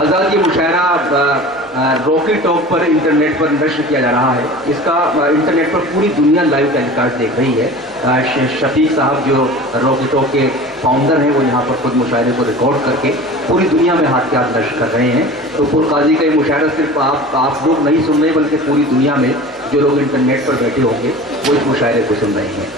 آزاد یہ مشاعرہ روکی ٹاک پر انٹرنیٹ پر نشر کیا جا رہا ہے. اس کا انٹرنیٹ پر پوری دنیا لائیو ٹیلی کاسٹ دیکھ رہی ہے. شفیق صاحب جو روکی ٹاک کے فاؤنڈر ہیں وہ یہاں پر خود مشاعرے کو ریکارڈ کر کے پوری دنیا میں ہاتھ کے ہاتھ نشر کر رہے ہیں. تو پور قاضی کا یہ مشاعرہ صرف آپ لوگ نہیں سن رہے بلکہ پوری دنیا میں جو لوگ انٹرنیٹ پر بیٹھے ہوں گے وہ اس مشاعرے کو سن رہے ہیں.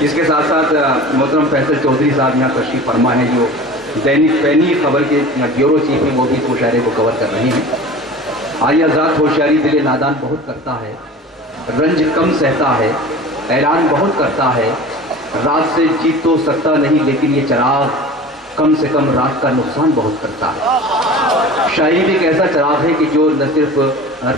اس کے ساتھ ساتھ محترم فیصل چودھری صاحب یہاں تشریف فرما ہیں جو دینک فینی خبر کے بیورو چیف ہیں, وہ بھی اس مشاعرے کو کور کر رہے ہیں. آئی آزاد ہوشیاری دل نادان بہت کرتا ہے, رنج کم سہتا ہے, اعلان بہت کرتا ہے, رات سے جیت تو سکتا نہیں لیکن یہ چراغ کم سے کم رات کا نقصان بہت کرتا ہے. شاعری بھی ایک ایسا چراغ ہے کہ جو نہ صرف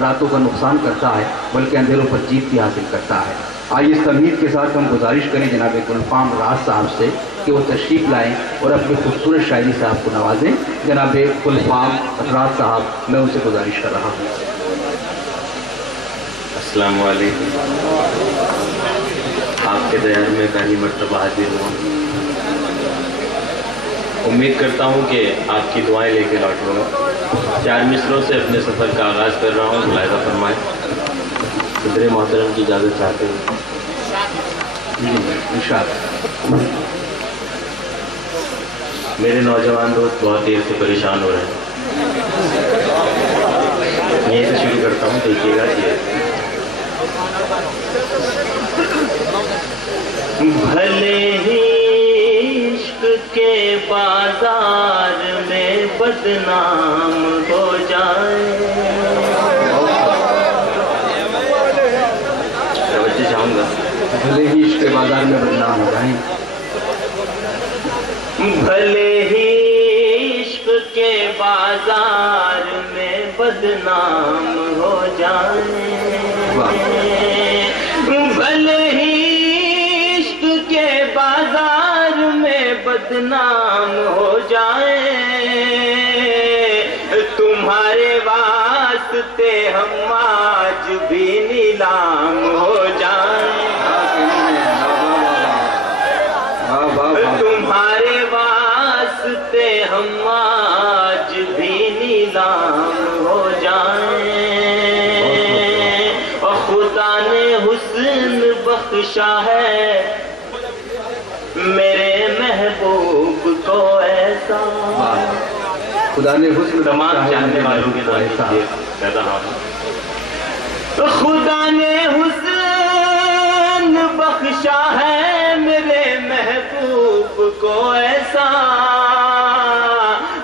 راتوں کا نقصان کرتا ہے بلکہ اندھیروں پر جیت بھی حاصل کرتا ہے. آئیے اس تمہید کے ساتھ ہم گزارش کریں جناب گلفام راز صاحب سے کہ وہ تشریف لائیں اور اپنی خوبصورت شاعری سے آپ کو نوازیں. جناب گلفام راز صاحب, میں ان سے گزارش کر رہا ہوں. السلام علیکم. آپ کے دیار میں پہلی مرتبہ حاضر ہوں. امید کرتا ہوں کہ آپ کی دعائیں لے کے لوٹوں گا. 4 مصروں سے اپنے سفر کا آغاز کر رہا ہوں. ملاحظہ فرمائیں. صدر محترم کی اجازت چاہتے ہیں. میرے نوجوان دوست بہت دیر سے پریشان ہو رہے ہیں. یہیں سے شروع کرتا ہوں, دیکھیے گا. بھلے ہی عشق کے بازار میں بدنام ہو جائے. توجہ چاہوں گا. بھلے ہی عشق کے بازار میں بدنام ہو جائیں. بھلے ہی عشق کے بازار میں بدنام ہو جائیں. بھلے ہی عشق کے بازار میں بدنام ہو جائیں. تمہارے واسطے ہم آج بھی نیلام ہو جائیں. تمہارے واسطے ہم آج بھی نیلام ہو جائیں. اور خدا نے حسن بخشا ہے میرے محبوب کو ایسا. خدا نے حسن تمام جاننے والوں کے ایسا پیدا ہوا. خدا نے حسن بخشا ہے میرے محبوب کو ایسا.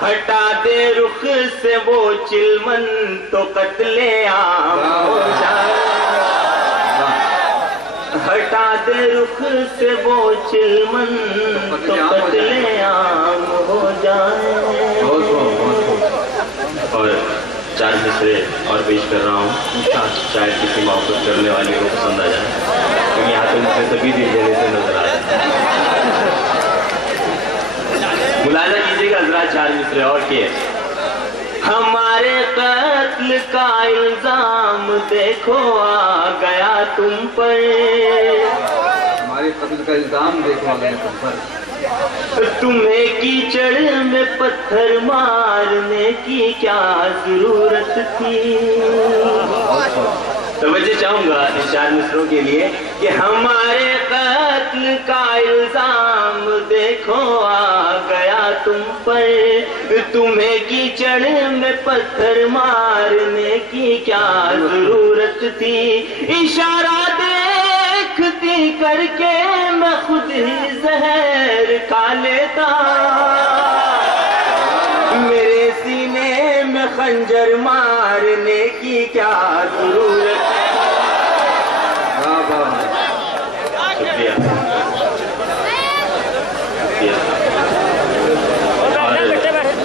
ہٹا دے رخ سے وہ چلمن تو قتل عام ہو جائے. ہٹا دے رخ سے وہ چلمن تو قتل عام ہو جائے. اور 4 مصرے اور پیش کر رہا ہوں. شاید کسی محبت کرنے والے کو پسند آ جائے. کیونکہ یہاں تو مجھے سبھی دل دینے سے نظر آ جائے. ملاحظہ کیجیے گا حضرات. 4 مصرے اور کیے. ہمارے قتل کا الزام دیکھو آ گیا تم پر. ہمارے قتل کا الزام دیکھو آ گیا تم پر. تمہیں کیچڑ میں پتھر مارنے کی کیا ضرورت تھی. توجہ چاہوں گا ان 4 مصروں کے لیے کہ ہمارے قتل کا الزام دیکھو آ گیا تم پر. تمہیں کیچڑ میں پتھر مارنے کی کیا ضرورت تھی. اشارہ دیکھتی کر کے میں خود ہی زہر کھا لیتا. میرے سینے میں خنجر مارنے کی کیا ضرورت. شکریہ.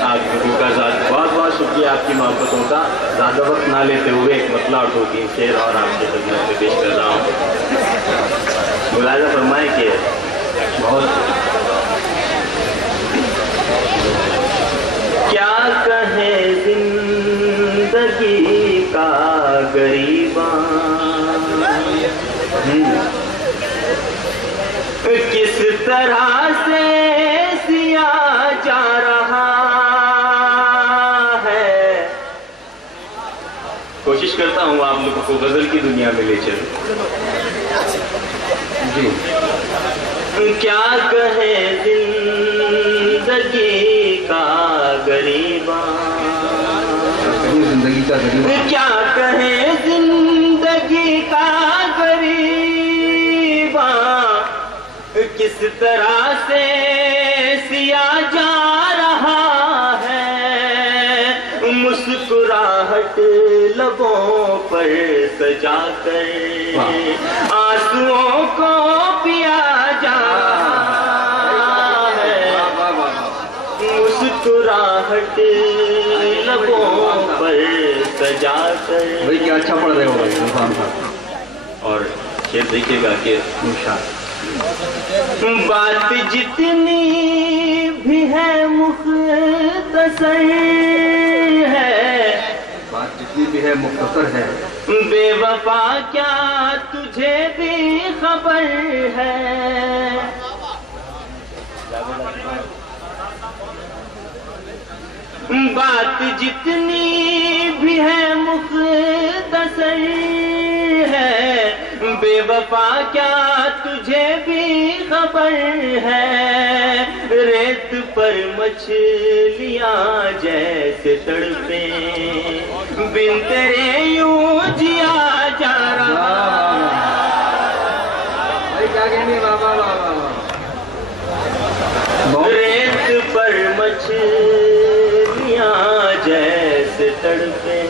آپ کا بہت بہت شکریہ آپ کی محبتوں کا. زیادہ وقت نہ لیتے ہوئے ایک مطلع اور 2-3 شعر اور آپ کی خدمت میں پیش کر رہا ہوں. ملاحظہ فرمائیں کہ بہت کیا کہے زندگی کا غریباں. کس طرح سے سیا جا رہا ہے کوشش کرتا ہوں آپ لوگوں کو غزل کی دنیا میں لے چلوں. جی. کیا کہے زندگی کا غریباں، زندگی کا غریباں، کیا کہے زندگی کا غریباں، کس طرح سے سیا جا رہا ہے، مسکراہٹ لبوں پر سجا کر آنسوؤں کو پیا جا رہا ہے، مسکراہٹ لبوں پر سجا کر. بھائی کیا اچھا پڑھ رہے ہو گلفام صاحب. اور شعر دیکھیے گا کہ بات جتنی بھی ہے مختصر ہے، بات جتنی بھی ہے مختصر ہے، بے وفا کیا تجھے بھی خبر ہے. بات جتنی بھی ہے مختصر ہے، بے وفا کیا تجھے بھی خبر ہے، ریت پر مچھلیاں جیسے تڑپے بن تیرے یوں جیا جا رہا. کیا کہنے بابا بابا. ریت پر مچھلیاں جیسے تڑپے.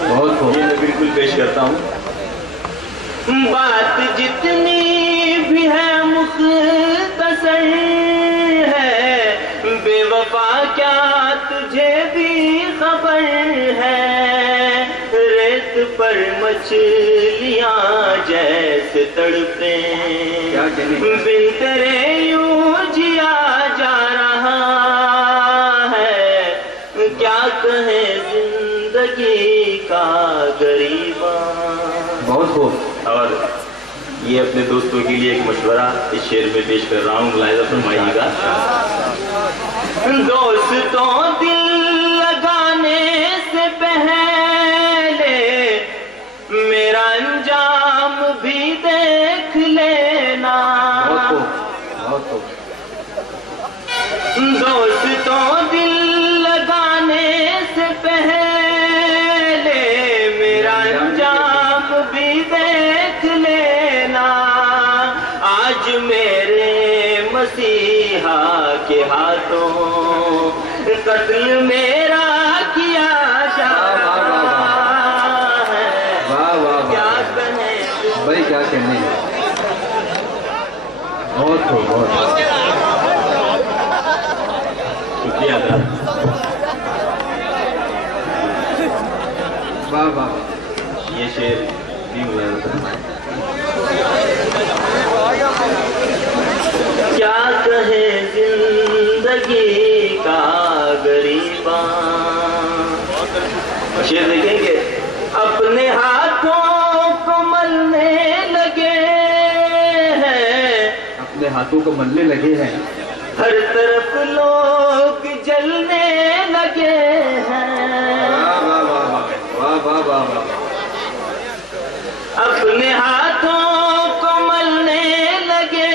بہت خوب. یہ میں بالکل پیش کرتا ہوں. بات جتنی بھی ہے مختصر ہے، بے وفا کیا تجھے بھی خبر ہے، ریت پر مچھلیاں جیسے تڑپے بن تیرے یوں جیا جا رہا ہے. کیا کہے زندگی کا غریباں. بہت خوب. اور یہ اپنے دوستوں کے لیے ایک مشورہ اس شعر میں پیش کر رہا ہوں، ملاحظہ فرمائیے گا. دوستوں دل لگانے سے پہلے میرا انجام بھی دیکھ لینا. دوستوں دل لگانے سے پہلے میرا انجام بھی دیکھ لینا. آج میرے مسیحا کے ہاتھوں قتل میرا کیا جا رہا ہے. کیا کہنے بھائی کیا کہنے. بہت خوب. بہت شکریہ. واہ واہ. یہ شعر بھی ملاحظہ فرمائیں. کیا کہے زندگی کا غریباں. شعر دیکھیں گے. اپنے ہاتھوں کو ملنے لگے ہیں، اپنے ہاتھوں کو ملنے لگے ہیں، ہر طرف لوگ جلنے لگے ہیں. واہ واہ واہ واہ. اپنے ہاتھوں کو ملنے لگے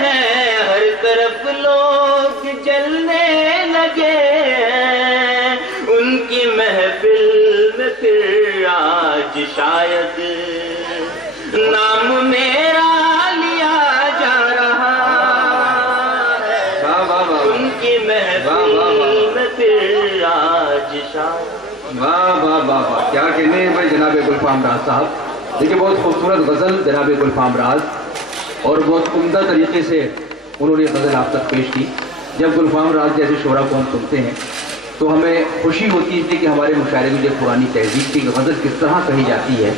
ہیں، ہر طرف لوگ جلنے لگے ہیں. ان کی محفل میں پھر آج شاید نام میرا لیا جا رہا ہے. ان کی محفل میں پھر آج شاید. واہ واہ واہ واہ. کیا کہنے ہیں بھائی جناب گلفام راز صاحب. دیکھیں بہت خوبصورت غزل جناب گلفام راز، اور بہت عمدہ طریقے سے انہوں نے غزل آپ تک پیش کی. جب گلفام راز جیسے شعراء کو ہم سنتے ہیں تو ہمیں خوشی ہوتی ہے کہ ہمارے مشاعرے میں جو پرانی تہذیب کی غزل کس طرح کہی جاتی ہے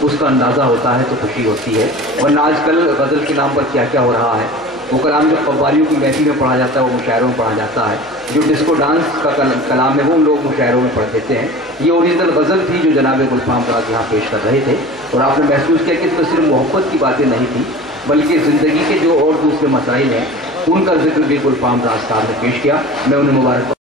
اس کا اندازہ ہوتا ہے تو خوشی ہوتی ہے. ورنہ آج کل غزل کے نام پر کیا کیا ہو رہا ہے. وہ کلام جو قوالیوں کی محفل میں پڑھا جاتا ہے وہ مشاعروں میں پڑھا جاتا ہے. جو ڈسکو ڈانس کا کلام ہے وہ لوگ مشاعروں میں پڑھ دیتے ہیں. یہ اوریجنل غزل تھی جو جناب گلفام راز یہاں پیش کر رہے تھے. اور آپ نے محسوس کیا کہ اس میں صرف محبت کی باتیں نہیں تھیں بلکہ زندگی کے جو اور دوسرے مسائل ہیں ان کا ذکر بھی گلفام راز صاحب نے پیش کیا. میں انہیں مبارک